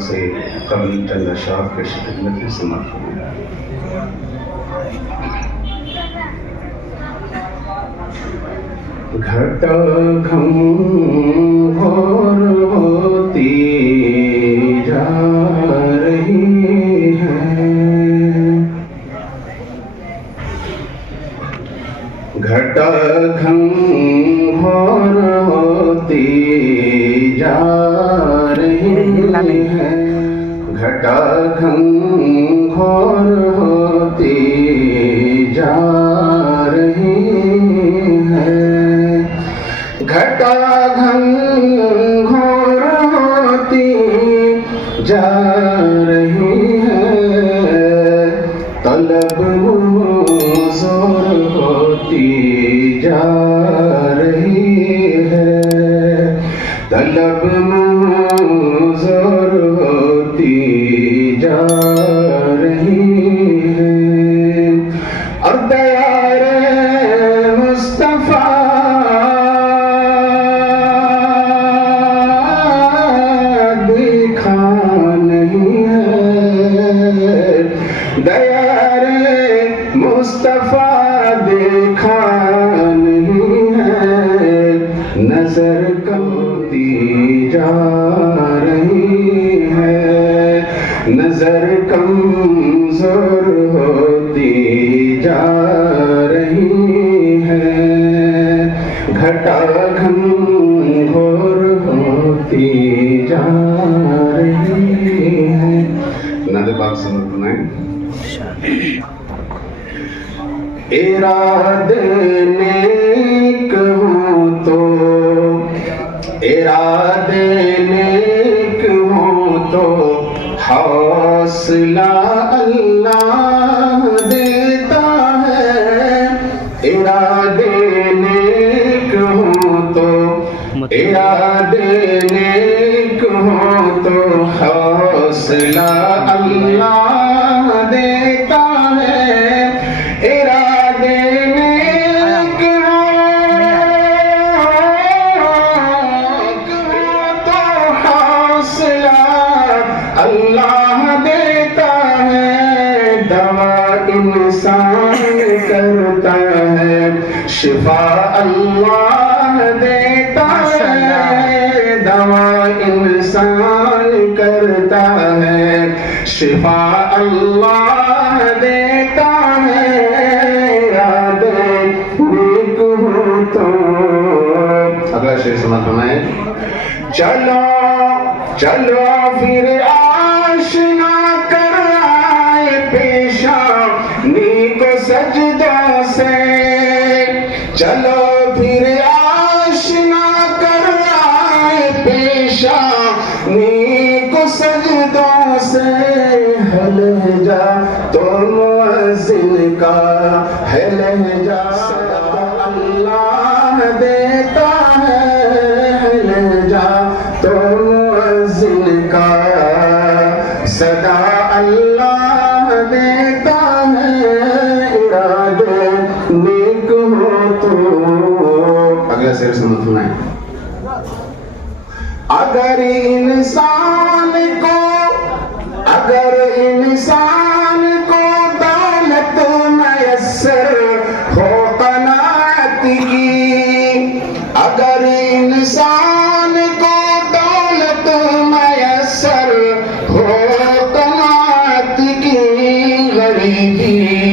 سے قبل چند اشعار پیش خدمت میں سماعت فرمائیں۔ گھٹا گھم گھور ہوتی جا رہی ہے، گھٹا گھم گھور ہوتی جا رہی ہے، گھٹا گھم گھور ہوتی جا رہی ہے، گھٹا گھم گھور ہوتی جا رہی ہے، طلب موزور ہوتی جا رہی ہے، طلب موزور ہوتی جا رہی ہے، اور دیار مصطفیٰ دیکھا نہیں ہے، دیار مصطفیٰ دیکھا نہیں ہے، نظر کمتی جا رہی ہے، نظر کمزور ہوتی جا رہی ہے، گھٹا گھم گھور ہوتی جا رہی ہے۔ نعت پاک سمجھ بنائیں۔ ارادے نیک ہوں تو، ارادے نیک ہوں تو حوصلہ اللہ دیتا ہے، ارادے نیک ہوں تو، ارادے نیک ہوں تو حوصلہ اللہ دیتا ہے، ارادے نیک ہوں تو حوصلہ اللہ دیتا ہے، دوا انسان کرتا ہے، شفا اللہ دیتا ہے، دوا انسان کرتا ہے، شفا اللہ دیتا ہے، ارادے نیک ہوں تو۔ اگلا شعر سماعت فرمائیں۔ چلو چلو پھر آشنا کرائے پیشانی کو سجدوں سے، چلو پھر آشنا کرائے پیشانی کو سجدوں سے، ہے لہجہ تو مؤذن کا ہے لہجہ اللہ دیتا ہے، لہجہ تو مؤذن کا صدا اللہ دیتا ہے، ارادے نیک ہو تو۔ اگلا شعر سمجھ سنائیں۔ اگر انسان کو، اگر انسان کو دولت میسر ہو قناعت کی، اگر انسان کو دولت میسر ہو قناعت کی، غریبی